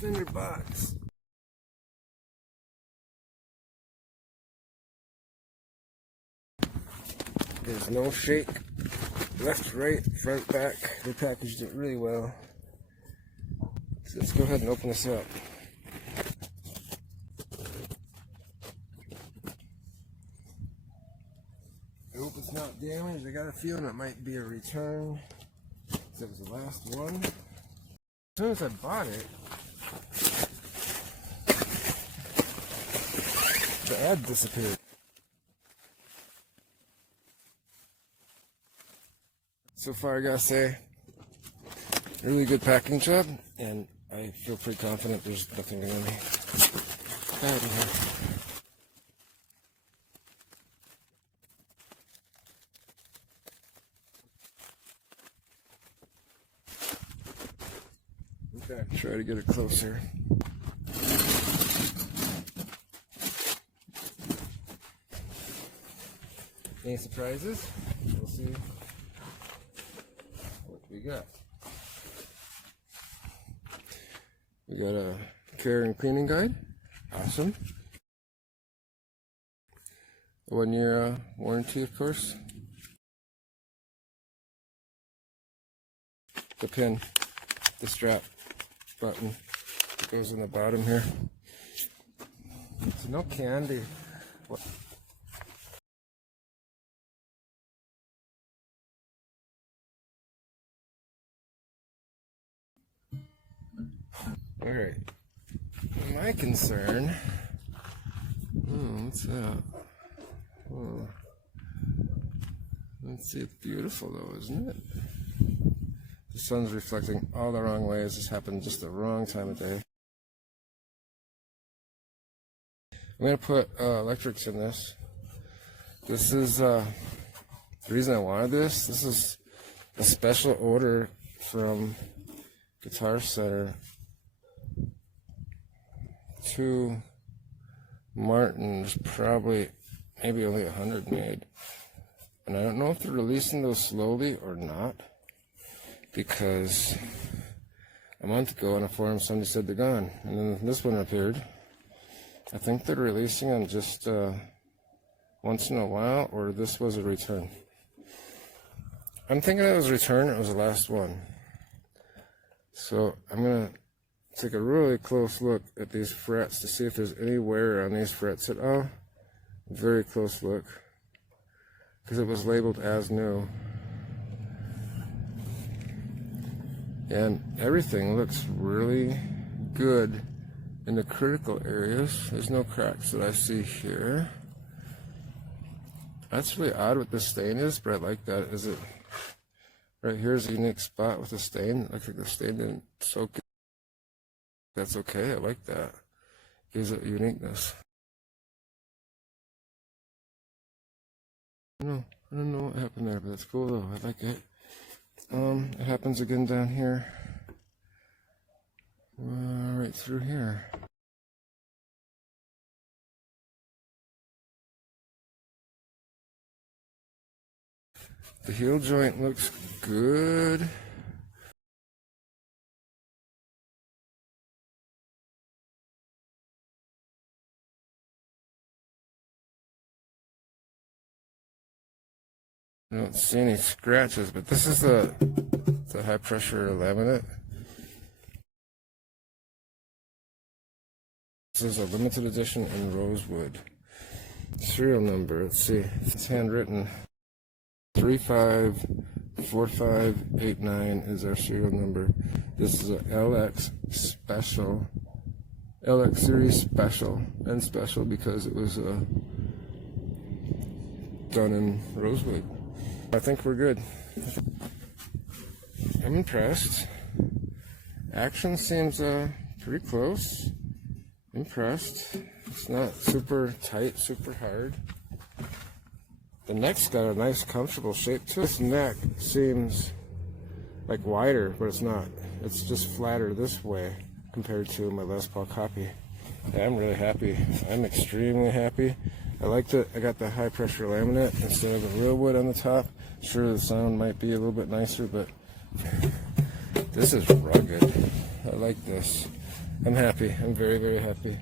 Fender box. There's no shake. Left, right, front, back. They packaged it really well. So let's go ahead and open this up. I hope it's not damaged. I got a feeling it might be a return. That was the last one. As soon as I bought it, the ad disappeared. So far, I gotta say, really good packing job, and I feel pretty confident there's nothing in me. Bad in here. Okay, try to get it closer. Any surprises? We'll see what we got. We got a care and cleaning guide. Awesome. A 1-year warranty, of course. The pin, the strap button that goes in the bottom here. So no candy. What? All right. My concern. What's that? Oh. Let's see. It's beautiful though, isn't it? The sun's reflecting all the wrong ways. This happened just the wrong time of day. I'm gonna put electrics in this. This is the reason I wanted this. This is a special order from Guitar Center to Martin's, probably maybe only 100 made, and I don't know if they're releasing those slowly or not, because a month ago on a forum somebody said they're gone, and then this one appeared. I think they're releasing them just once in a while, or this was a return. I'm thinking it was a return. It was the last one. So I'm gonna take a really close look at these frets to see if there's any wear on these frets at all. Very close look, because it was labeled as new. And everything looks really good in the critical areas. There's no cracks that I see here. That's really odd what the stain is, but I like that. Is it right here's a unique spot with the stain? Looks like the stain didn't soak it. That's okay. I like that. Gives it uniqueness. I don't know what happened there, but that's cool though. I like it. It happens again down here. Right through here. The heel joint looks good. I don't see any scratches, but this is the high pressure laminate. This is a limited edition in Rosewood. Serial number, let's see, it's handwritten. 354589 is our serial number. This is a LX special, LX series special, and special because it was done in Rosewood. I think we're good. I'm impressed. Action seems pretty close. Impressed. It's not super tight, super hard. The neck's got a nice, comfortable shape to it. This neck seems like wider, but it's not. It's just flatter this way compared to my Les Paul copy. Yeah, I'm really happy. I'm extremely happy. I liked it. I got the high pressure laminate instead of the real wood on the top. Sure, the sound might be a little bit nicer, but this is rugged. I like this. I'm happy. I'm very, very happy.